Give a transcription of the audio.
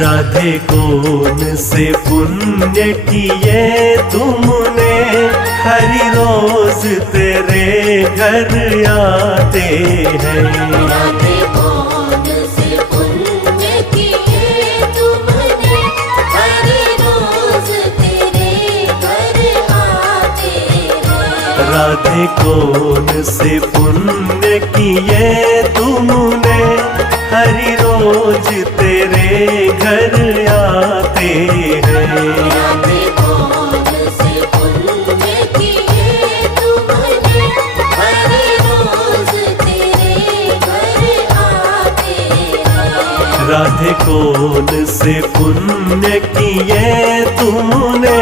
राधे कौन से पुण्य किए तुमने, हरि रोज तेरे घर आते हैं। राधे कौन से पुण्य किए तुमने, हरि रोज तेरे घर आते हैं। राधे कौन से पुण्य किए तुमने, हरि रोज तेरे घर आते हैं। राधे कौन से पुण्य किए तुमने, हरि रोज तेरे घर आते हैं। राधे कौन से पुण्य किए तुमने।